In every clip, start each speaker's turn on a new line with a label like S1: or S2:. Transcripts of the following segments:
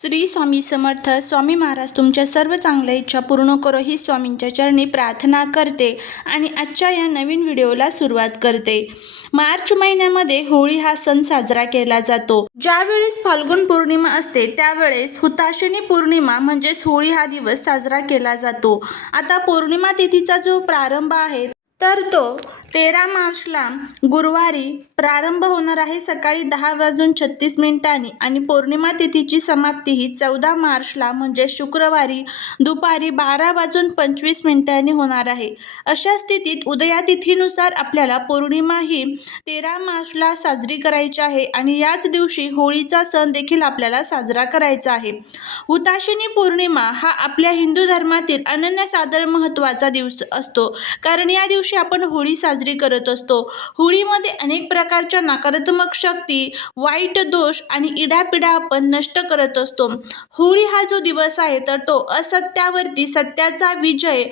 S1: श्री स्वामी समर्थ स्वामी महाराज तुमच्या सर्व चांगल्या इच्छा पूर्ण करो ही स्वामींच्या चरणी प्रार्थना करते आणि आजच्या या नवीन व्हिडिओला सुरुवात करते. मार्च महिन्यामध्ये होळी हा सण साजरा केला जातो. ज्यावेळेस फाल्गुन पौर्णिमा असते त्यावेळेस हुताशिनी पौर्णिमा म्हणजेच होळी हा दिवस साजरा केला जातो. आता पौर्णिमा तिथीचा जो प्रारंभ आहे तर तो तेरा मार्चला गुरुवारी प्रारंभ होणार आहे सकाळी दहा वाजून छत्तीस मिनिटांनी आणि पौर्णिमा तिथीची समाप्ती ही चौदा मार्चला म्हणजे शुक्रवारी दुपारी बारा वाजून पंचवीस मिनिटांनी होणार आहे. अशा स्थितीत उदया तिथीनुसार आपल्याला पौर्णिमा ही तेरा मार्चला साजरी करायची आहे आणि याच दिवशी होळीचा सण देखील आपल्याला साजरा करायचा आहे. उताशिनी पौर्णिमा हा आपल्या हिंदू धर्मातील अनन्यसाधारण महत्त्वाचा दिवस असतो. कारण या दिवशी आपण होळी साजरी करत असतो. होळीमध्ये अनेक प्रकारच्या नकारात्मक शक्ती वाईट दोष आणि इडापिडा आपण नष्ट करत असतो. होळी हा जो दिवस आहे तर तो असत्यावरती सत्याचा विजय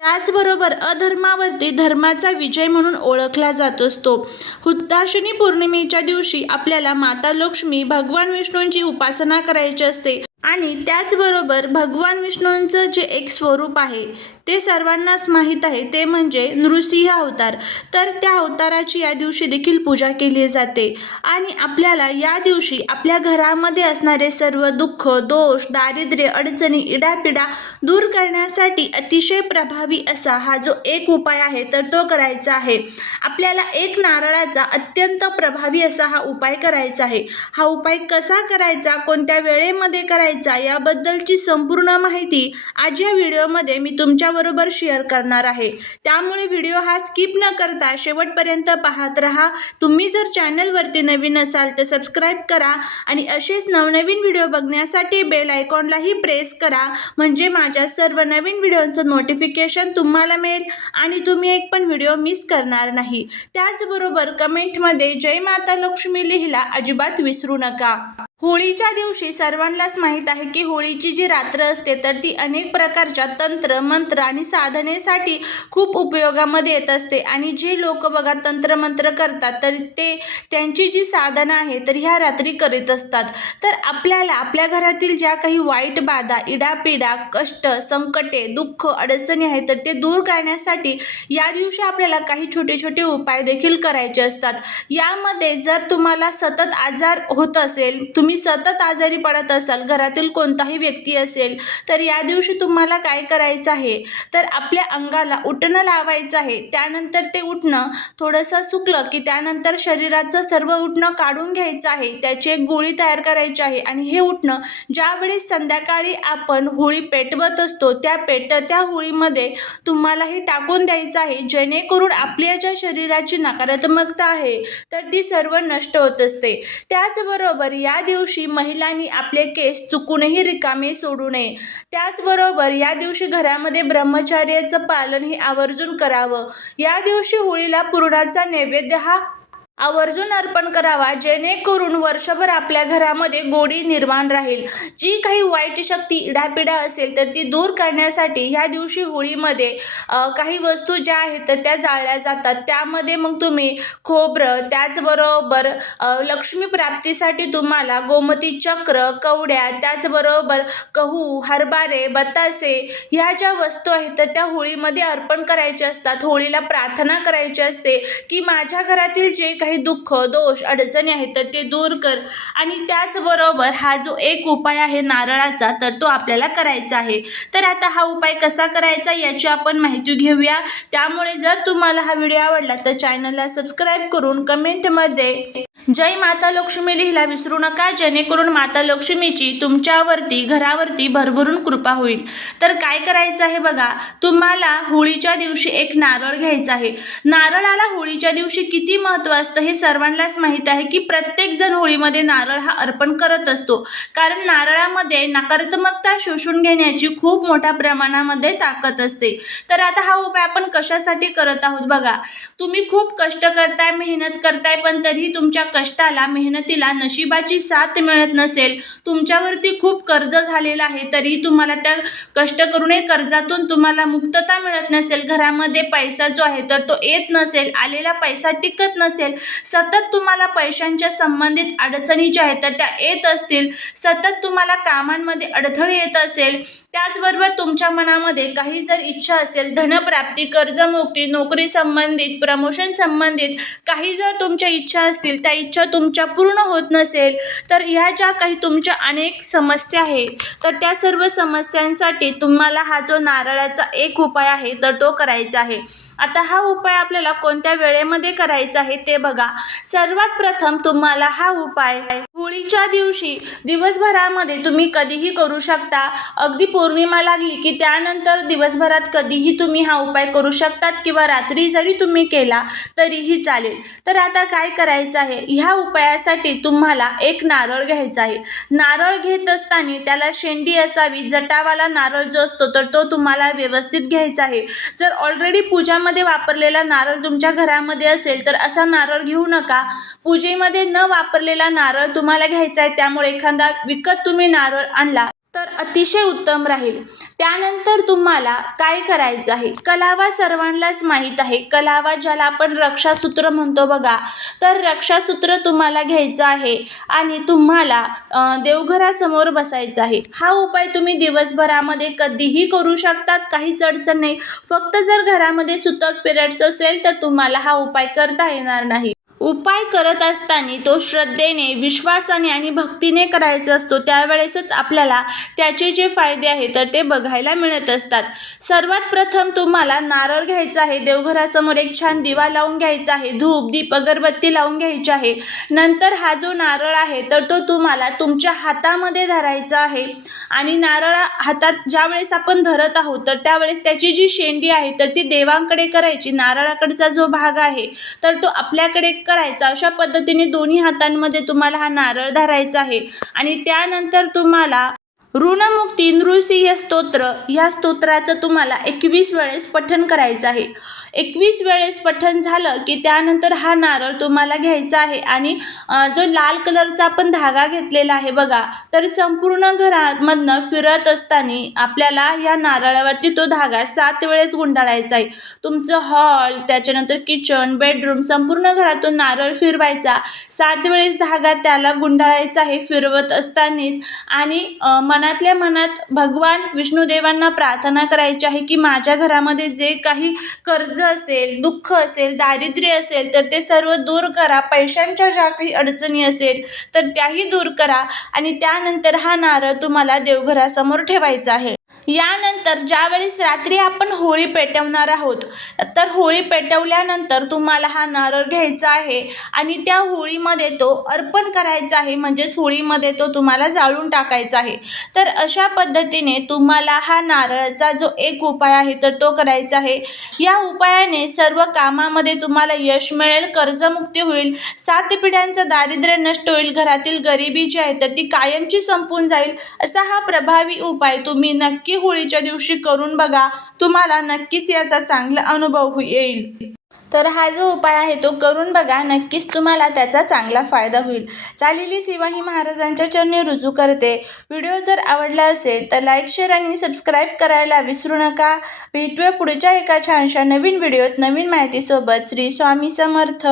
S1: त्याचबरोबर अधर्मावरती धर्माचा विजय म्हणून ओळखला जात असतो. हुद्दाशिनी पौर्णिमेच्या दिवशी आपल्याला माता लक्ष्मी भगवान विष्णूंची उपासना करायची असते. आणि त्याचबरोबर भगवान विष्णूंचं जे एक स्वरूप आहे ते सर्वांनाच माहीत आहे ते म्हणजे नृसिंह अवतार. तर त्या अवताराची या दिवशी देखील पूजा केली जाते. आणि आपल्याला या दिवशी आपल्या घरामध्ये असणारे सर्व दुःख दोष दारिद्र्य अडचणी इडापिडा दूर करण्यासाठी अतिशय प्रभावी असा हा जो एक उपाय आहे तर तो करायचा आहे. आपल्याला एक नारळाचा अत्यंत प्रभावी असा हा उपाय करायचा आहे. हा उपाय कसा करायचा? कोणत्या वेळेमध्ये करायचा? याबद्दलची संपूर्ण माहिती आज या व्हिडिओमध्ये मी तुमच्याबरोबर शेअर करणार आहे. त्यामुळे व्हिडिओ हा स्किप न करता शेवटपर्यंत पाहत राहा. तुम्ही जर चॅनलवरती नवीन असाल तर सबस्क्राईब करा आणि असेच नवनवीन व्हिडिओ बघण्यासाठी बेल आयकॉनलाही प्रेस करा. म्हणजे माझ्या सर्व नवीन व्हिडिओचं नोटिफिकेशन तुम्हाला मिळेल आणि तुम्ही एक पण व्हिडिओ मिस करणार नाही. त्याचबरोबर कमेंटमध्ये जय माता लक्ष्मी लिहिला अजिबात विसरू नका. होळीच्या दिवशी सर्वांनाच माहीत आहे की होळीची जी रात्र असते तर ती अनेक प्रकारच्या तंत्र मंत्र आणि साधनेसाठी खूप उपयोगामध्ये येत असते. आणि जे लोक बघा तंत्रमंत्र करतात तर ते त्यांची जी साधना आहे तर ह्या रात्री करीत असतात. तर आपल्याला आपल्या घरातील ज्या काही वाईट बाधा इडापिडा कष्ट संकटे दुःख अडचणी आहेत तर ते दूर करण्यासाठी या दिवशी आपल्याला काही छोटे छोटे उपाय देखील करायचे असतात. यामध्ये जर तुम्हाला सतत आजार होत असेल तुम्ही सतत आजारी पडत असाल घरातील कोणताही व्यक्ती असेल तर या दिवशी तुम्हाला काय करायचं आहे? तर आपल्या अंगाला उठणं लावायचं आहे. त्यानंतर ते उठणं थोडंसं सुकलं की त्यानंतर शरीराचं सर्व उठणं काढून घ्यायचं आहे. त्याची एक गोळी तयार करायची आहे आणि हे उठणं ज्यावेळेस संध्याकाळी आपण होळी पेटवत असतो त्या पेट त्या होळीमध्ये तुम्हाला हे टाकून द्यायचं आहे. जेणेकरून आपल्या ज्या शरीराची नकारात्मकता आहे तर ती सर्व नष्ट होत असते. त्याचबरोबर या दिवशी दिवशी महिलांनी आपले केस चुकूनही रिकामे सोडू नये. त्याचबरोबर या दिवशी घरामध्ये ब्रह्मचार्याचं पालन हे आवर्जून करावं. या दिवशी होळीला पुरणाचा नैवेद्य हा आवर्जून अर्पण करावा जेणेकरून वर्षभर आपल्या घरामध्ये गोडी निर्माण राहील. जी काही वाईट शक्ती इडापिडा असेल तर ती दूर करण्यासाठी ह्या दिवशी होळीमध्ये काही वस्तू ज्या आहेत तर त्या जाळल्या जातात. त्यामध्ये मग तुम्ही खोबरं त्याचबरोबर लक्ष्मी प्राप्तीसाठी तुम्हाला गोमती चक्र कवड्या त्याचबरोबर गहू हरभरे बतासे ह्या ज्या वस्तू आहेत तर त्या होळीमध्ये अर्पण करायच्या असतात. होळीला प्रार्थना करायची असते की माझ्या घरातील जे काही दुःख दोष अडचणी आहेत तर ते दूर कर. आणि त्याचबरोबर हा जो एक उपाय आहे नारळाचा तर तो आपल्याला करायचा आहे. तर आता हा उपाय कसा करायचा याची आपण माहिती घेऊया. त्यामुळे जर तुम्हाला हा व्हिडिओ आवडला तर चॅनलला सबस्क्राईब करून कमेंटमध्ये जय माता लक्ष्मी लिहिला विसरू नका जेणेकरून माता लक्ष्मीची तुमच्यावरती घरावरती भरभरून कृपा होईल. तर काय करायचं आहे बघा तुम्हाला होळीच्या दिवशी एक नारळ घ्यायचा आहे. नारळाला होळीच्या दिवशी किती महत्त्व असतं हे सर्वांनाच माहीत आहे की प्रत्येकजण होळीमध्ये नारळ हा अर्पण करत असतो. कारण नारळामध्ये नकारात्मकता शोषून घेण्याची खूप मोठ्या प्रमाणामध्ये ताकद असते. तर आता हा उपाय आपण कशासाठी करत आहोत बघा. तुम्ही खूप कष्ट करताय मेहनत करताय पण तरीही तुमच्या कष्टाला मेहनतीला नशिबाची साथ मिळत नसेल तुमच्यावरती खूप कर्ज झालेलं आहे तरी तुम्हाला त्या कष्ट करूनही कर्जातून तुम्हाला मुक्तता मिळत नसेल. घरामध्ये पैसा जो आहे तर तो येत नसेल आलेला पैसा टिकत नसेल. सतत तुम्हाला पैशांच्या संबंधित अडचणी ज्या आहेत तर त्या येत असतील. सतत तुम्हाला कामांमध्ये अडथळे येत असेल. त्याचबरोबर तुमच्या मनामध्ये काही जर इच्छा असेल धनप्राप्ती कर्जमुक्ती नोकरी संबंधित प्रमोशन संबंधित काही जर तुमच्या इच्छा असतील त्या इच्छा तुमच्या पूर्ण होत नसेल तर ह्या ज्या काही तुमच्या अनेक समस्या आहेत तर त्या सर्व समस्यांसाठी तुम्हाला हा जो नारळाचा एक उपाय आहे तर तो करायचा आहे. आता हा उपाय आपल्याला कोणत्या वेळेमध्ये करायचा आहे ते बघा. सर्वात प्रथम तुम्हाला हा उपाय होळीच्या दिवशी दिवसभरामध्ये तुम्ही कधीही करू शकता. अगदी पौर्णिमा लागली की त्यानंतर दिवसभरात कधीही तुम्ही हा उपाय करू शकतात किंवा रात्री जरी तुम्ही केला तरीही चालेल. तर आता काय करायचं आहे? ह्या उपायासाठी तुम्हाला एक नारळ घ्यायचा आहे. नारळ घेत असताना त्याला शेंडी असावी जटावाला नारळ जो असतो तर तो तुम्हाला व्यवस्थित घ्यायचा आहे. जर ऑलरेडी पूजामध्ये वापरलेला नारळ तुमच्या घरामध्ये असेल तर असा नारळ घेऊ नका. पूजेमध्ये न वापरलेला नारळ तुम्हाला घ्यायचा आहे त्यामुळे एखादा विकत तुम्ही नारळ आणला तर अतिशय उत्तम राहील. त्यानंतर तुम्हाला काय करायचं आहे? कलावा सर्वांनाच माहीत आहे. कलावा ज्याला आपण रक्षासूत्र म्हणतो बघा तर रक्षासूत्र तुम्हाला घ्यायचं आहे आणि तुम्हाला देवघरासमोर बसायचं आहे. हा उपाय तुम्ही दिवसभरामध्ये कधीही करू शकतात काहीच अडचण नाही. फक्त जर घरामध्ये सुतक पिरियड्स असेल तर तुम्हाला हा उपाय करता येणार नाही. उपाय करत असताना तो श्रद्धेने विश्वासाने आणि भक्तीने करायचा असतो. त्यावेळेसच आपल्याला त्याचे जे फायदे आहेत तर ते बघायला मिळत असतात. सर्वात प्रथम तुम्हाला नारळ घ्यायचा आहे. देवघरासमोर एक छान दिवा लावून घ्यायचा आहे. धूप दीप अगरबत्ती लावून घ्यायची आहे. नंतर हा जो नारळ आहे तर तो तुम्हाला तुमच्या हातामध्ये धरायचा आहे. आणि नारळ हातात ज्यावेळेस आपण धरत आहोत तर त्यावेळेस त्याची जी शेंडी आहे तर ती देवांकडे करायची. नारळाकडचा जो भाग आहे तर तो आपल्याकडे करायचा अशा पद्धतीने दोन्ही हातांमध्ये तुम्हाला हा नारळ धरायचा आहे. आणि त्यानंतर तुम्हाला ऋणमुक्ती नृसिंह स्तोत्र ह्या स्तोत्राचं तुम्हाला एकवीस वेळेस पठण करायचं आहे. एकवीस वेळेस पठण झालं की त्यानंतर हा नारळ तुम्हाला घ्यायचा आहे. आणि जो लाल कलरचा आपण धागा घेतलेला आहे बघा तर संपूर्ण घरामधनं फिरत असताना आपल्याला या नारळावरती तो धागा सात वेळेस गुंडाळायचा आहे. तुमचं हॉल त्याच्यानंतर किचन बेडरूम संपूर्ण घरातून नारळ फिरवायचा. सात वेळेस धागा त्याला गुंडाळायचा आहे फिरवत असतानाच आणि मनातल्या मनात भगवान विष्णुदेवांना प्रार्थना करायची आहे की माझ्या घरामध्ये जे काही कर्ज असेल दुःख असेल दारिद्र्य असेल तर ते सर्व दूर करा. पैशांच्या ज्या काही अडचणी असेल तर त्याही दूर करा. आणि त्यानंतर हा नारळ तुम्हाला देवघरासमोर ठेवायचा आहे. यानंतर ज्यावेळेस रात्री आपण होळी पेटवणार आहोत तर होळी पेटवल्यानंतर तुम्हाला हा नारळ घ्यायचा आहे आणि त्या होळीमध्ये तो अर्पण करायचा आहे. म्हणजेच होळीमध्ये तो तुम्हाला जाळून टाकायचा आहे. तर अशा पद्धतीने तुम्हाला हा नारळाचा जो एक उपाय आहे तर तो करायचा आहे. या उपायाने सर्व कामामध्ये तुम्हाला यश मिळेल कर्जमुक्ती होईल सात पिढ्यांचं दारिद्र्य नष्ट होईल घरातील गरिबी जी आहे तर ती कायमची संपून जाईल असा हा प्रभावी उपाय तुम्ही नक्की होळीच्या दिवशी करून बघा तुम्हाला नक्कीच याचा चांगला अनुभव हो- येईल. तर हा जो उपाय आहे तो करून बघा नक्कीच तुम्हाला त्याचा चांगला फायदा होईल. चालेली शिवाही महाराजांच्या चरणी रुजू करते. व्हिडिओ जर आवडला असेल तर लाईक शेअर आणि सबस्क्राईब करायला विसरू नका. भेटूया पुढच्या एका छानशा नवीन व्हिडिओत नवीन माहितीसोबत. श्री स्वामी समर्थ.